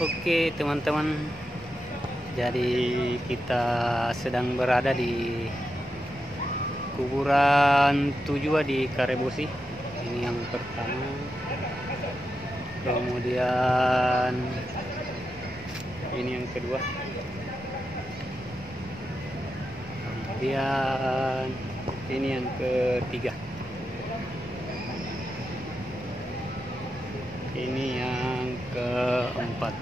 Oke teman-teman, jadi kita sedang berada di kuburan Tujua di Karebosi. Ini yang pertama, kemudian ini yang kedua, kemudian ini yang ketiga, ini yang keempat,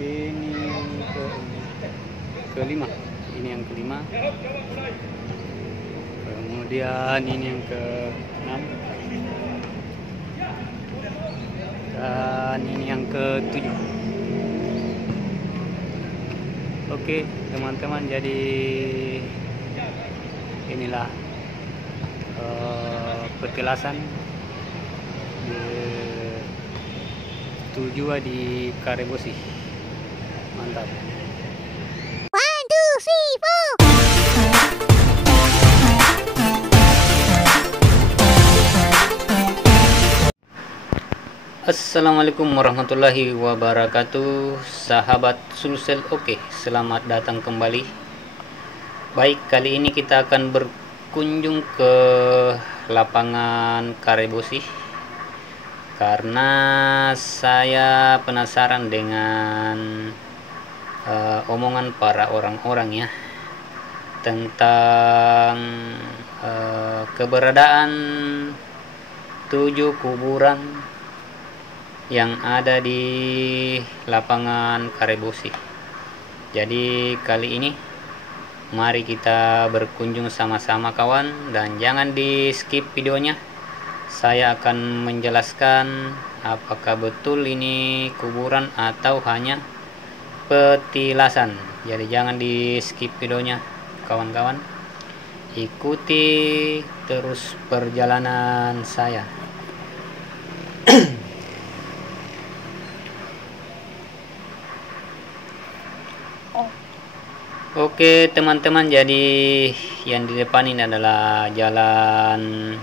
ini yang kelima, ini yang kelima, kemudian ini yang keenam, dan ini yang ketujuh. Oke teman-teman, jadi inilah petilasan Tujua di Karebosi. Mantap. 1, 2, 3, 4. Assalamualaikum warahmatullahi wabarakatuh, sahabat Sulsel. Oke, selamat datang kembali. Baik, kali ini kita akan berkunjung ke lapangan Karebosi karena saya penasaran dengan omongan para orang-orang ya tentang keberadaan 7 kuburan yang ada di lapangan Karebosi. Jadi kali ini mari kita berkunjung sama-sama kawan, dan jangan di skip videonya. Saya akan menjelaskan apakah betul ini kuburan atau hanya petilasan. Jadi jangan di skip videonya kawan-kawan. Ikuti terus perjalanan saya. Oke teman-teman, jadi yang di depan ini adalah Jalan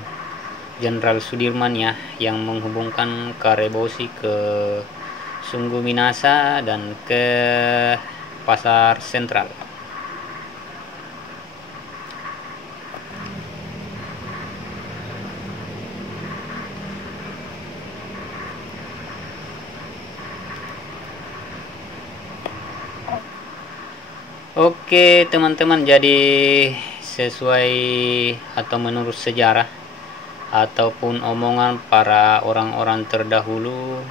Jenderal Sudirman ya, yang menghubungkan Karebosi ke Sungguh Minasa dan ke Pasar Sentral. Oke teman-teman, jadi sesuai atau menurut sejarah ataupun omongan para orang-orang terdahulu,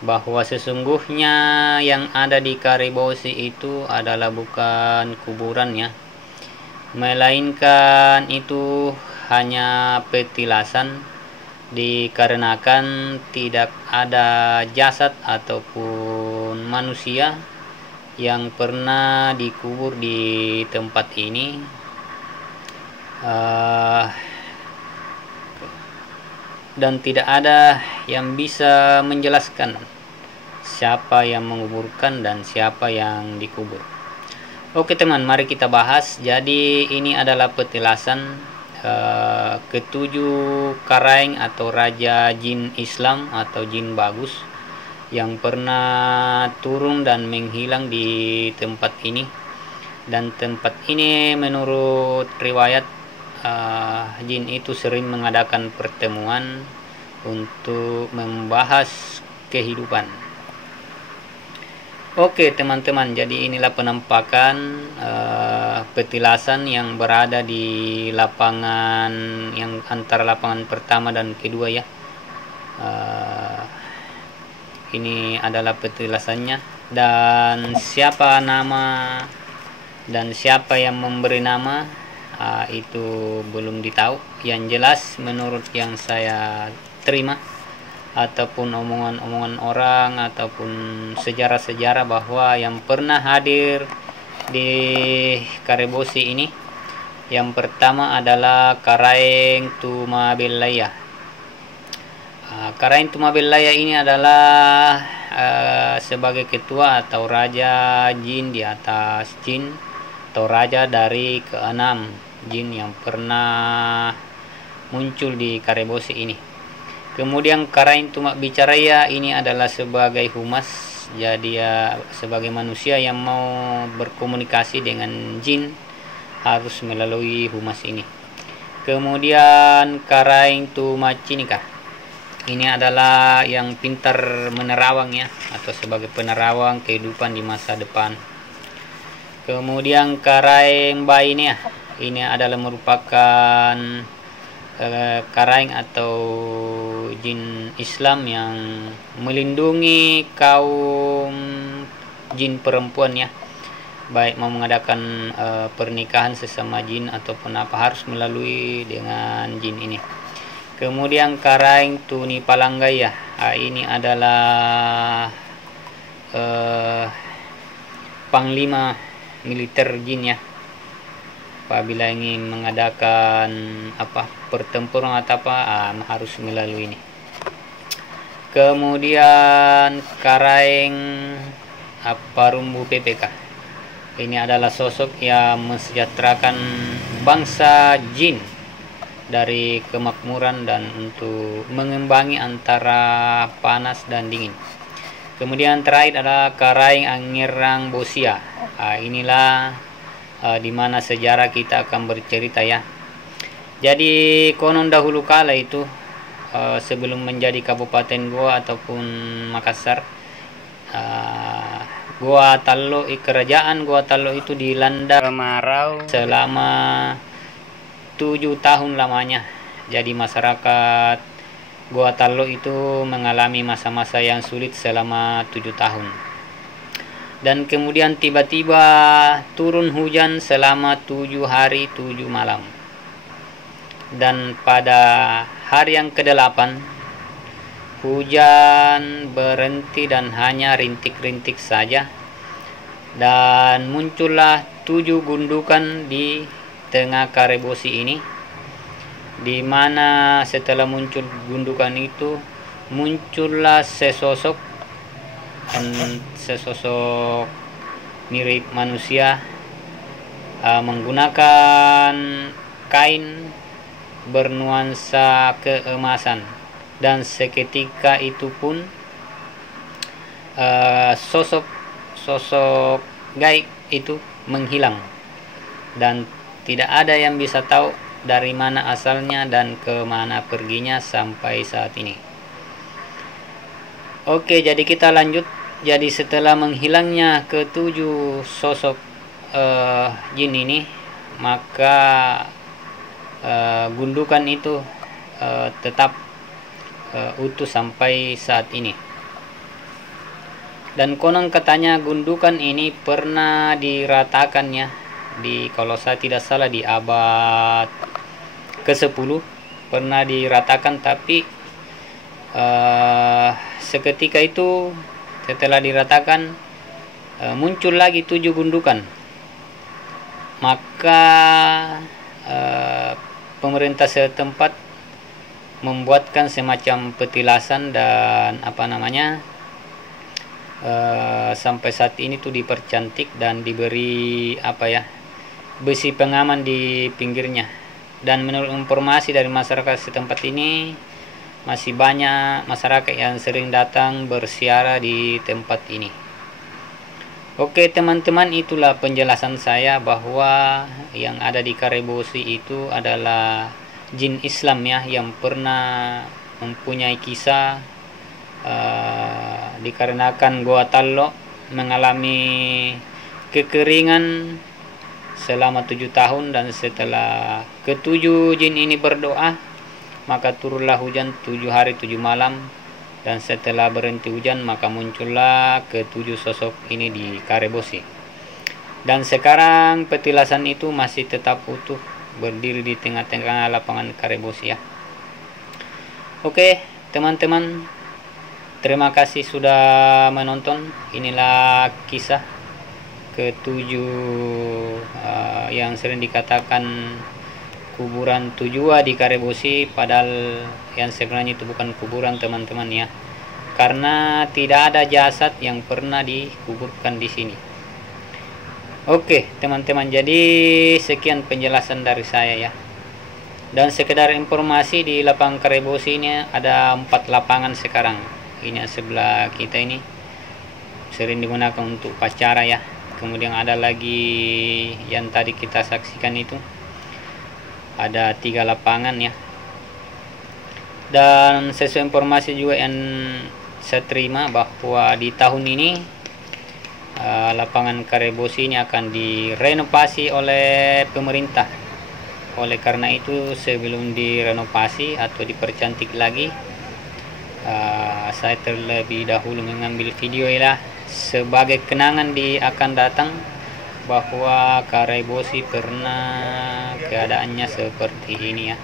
bahwa sesungguhnya yang ada di Karebosi itu adalah bukan kuburan ya, melainkan itu hanya petilasan, dikarenakan tidak ada jasad ataupun manusia yang pernah dikubur di tempat ini. Dan tidak ada yang bisa menjelaskan siapa yang menguburkan dan siapa yang dikubur. Oke teman, mari kita bahas. Jadi ini adalah petilasan ketujuh Karaeng atau Raja Jin Islam atau Jin Bagus yang pernah turun dan menghilang di tempat ini. Dan tempat ini menurut riwayat jin itu sering mengadakan pertemuan untuk membahas kehidupan. Oke teman-teman, jadi inilah penampakan petilasan yang berada di lapangan yang antara lapangan pertama dan kedua ya. Ini adalah petilasannya, dan siapa nama dan siapa yang memberi nama itu belum ditahu. Yang jelas menurut yang saya terima ataupun omongan-omongan orang ataupun sejarah-sejarah, bahwa yang pernah hadir di Karebosi ini yang pertama adalah Karaeng Tumabelaya. Karaeng Tumabelaya ini adalah sebagai ketua atau raja jin di atas jin, atau raja dari keenam jin yang pernah muncul di Karebosi ini. Kemudian Karaeng Tumak Bicaraya ini adalah sebagai humas, jadi ya sebagai manusia yang mau berkomunikasi dengan jin harus melalui humas ini. Kemudian Karaeng Tumacinika ini adalah yang pintar menerawang ya, atau sebagai penerawang kehidupan di masa depan. Kemudian Karaeng Bainia ini adalah merupakan Karaeng atau jin Islam yang melindungi kaum jin perempuan ya, baik mau mengadakan pernikahan sesama jin ataupun apa harus melalui dengan jin ini. Kemudian Karaeng Tuni Palanggaya, ini adalah panglima militer jin ya, apabila ingin mengadakan pertempuran atau harus melalui ini. Kemudian Karaeng Parumbu PPK, ini adalah sosok yang mensejahterakan bangsa jin dari kemakmuran dan untuk mengimbangi antara panas dan dingin. Kemudian terakhir adalah Karaeng Angerang Bosia. Inilah di mana sejarah kita akan bercerita ya. Jadi konon dahulu kala itu sebelum menjadi Kabupaten Goa ataupun Makassar, kerajaan Goa Tallo itu dilanda kemarau selama 7 tahun lamanya. Jadi masyarakat Goa Tallo itu mengalami masa-masa yang sulit selama 7 tahun. Dan kemudian tiba-tiba turun hujan selama 7 hari 7 malam. Dan pada hari yang ke-8 hujan berhenti dan hanya rintik-rintik saja. Dan muncullah 7 gundukan di tengah Karebosi ini, di mana setelah muncul gundukan itu muncullah sesosok mirip manusia menggunakan kain bernuansa keemasan, dan seketika itu pun sosok gaib itu menghilang dan tidak ada yang bisa tahu dari mana asalnya dan kemana perginya sampai saat ini. Oke, jadi kita lanjut. Jadi setelah menghilangnya ke-7 sosok jin ini, maka gundukan itu tetap utuh sampai saat ini. Dan konon katanya gundukan ini pernah diratakan ya, kalau saya tidak salah di abad ke-10 pernah diratakan, tapi seketika itu setelah diratakan muncul lagi 7 gundukan. Maka pemerintah setempat membuatkan semacam petilasan dan sampai saat ini tuh dipercantik dan diberi besi pengaman di pinggirnya. Dan menurut informasi dari masyarakat setempat ini, masih banyak masyarakat yang sering datang berziarah di tempat ini. Oke teman-teman, itulah penjelasan saya bahwa yang ada di Karebosi itu adalah jin Islam ya, yang pernah mempunyai kisah dikarenakan Goa Tallo mengalami kekeringan selama 7 tahun, dan setelah ke-7 jin ini berdoa, maka turunlah hujan 7 hari 7 malam, dan setelah berhenti hujan maka muncullah ke-7 sosok ini di Karebosi. Dan sekarang petilasan itu masih tetap utuh berdiri di tengah-tengah lapangan Karebosi ya. Oke teman-teman, terima kasih sudah menonton. Inilah kisah ke-7 yang sering dikatakan kuburan Tujua di Karebosi, padahal yang sebenarnya itu bukan kuburan teman-teman ya, karena tidak ada jasad yang pernah dikuburkan di sini. Oke teman-teman, jadi sekian penjelasan dari saya ya. Dan sekedar informasi, di lapangan Karebosi ini ada 4 lapangan sekarang. Ini sebelah kita ini sering digunakan untuk upacara ya. Kemudian ada lagi yang tadi kita saksikan itu, ada 3 lapangan ya. Dan sesuai informasi juga yang saya terima bahwa di tahun ini lapangan Karebosi ini akan direnovasi oleh pemerintah. Oleh karena itu, sebelum direnovasi atau dipercantik lagi, saya terlebih dahulu mengambil video lah sebagai kenangan di akan datang bahwa Karebosi pernah keadaannya seperti ini ya.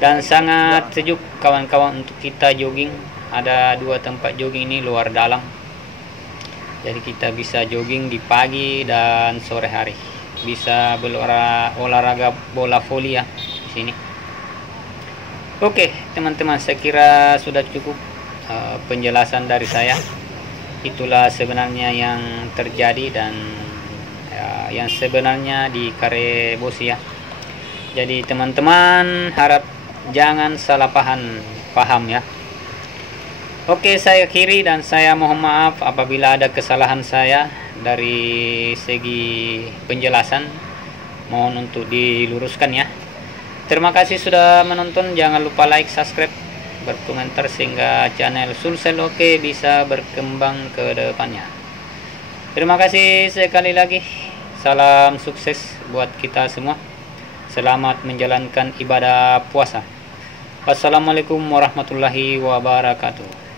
Dan sangat sejuk kawan-kawan untuk kita jogging. Ada 2 tempat jogging ini luar dalam. Jadi kita bisa jogging di pagi dan sore hari. Bisa olahraga bola voli ya di sini. Oke, teman-teman, saya kira sudah cukup penjelasan dari saya. Itulah sebenarnya yang terjadi dan yang sebenarnya di Karebosi ya. Jadi teman-teman, harap jangan salah paham ya. Oke, saya akhiri dan saya mohon maaf apabila ada kesalahan saya dari segi penjelasan. Mohon untuk diluruskan ya. Terima kasih sudah menonton. Jangan lupa like, subscribe, berkomentar sehingga channel Sulsel Oke bisa berkembang ke depannya. Terima kasih sekali lagi. Salam sukses buat kita semua. Selamat menjalankan ibadah puasa. Wassalamualaikum warahmatullahi wabarakatuh.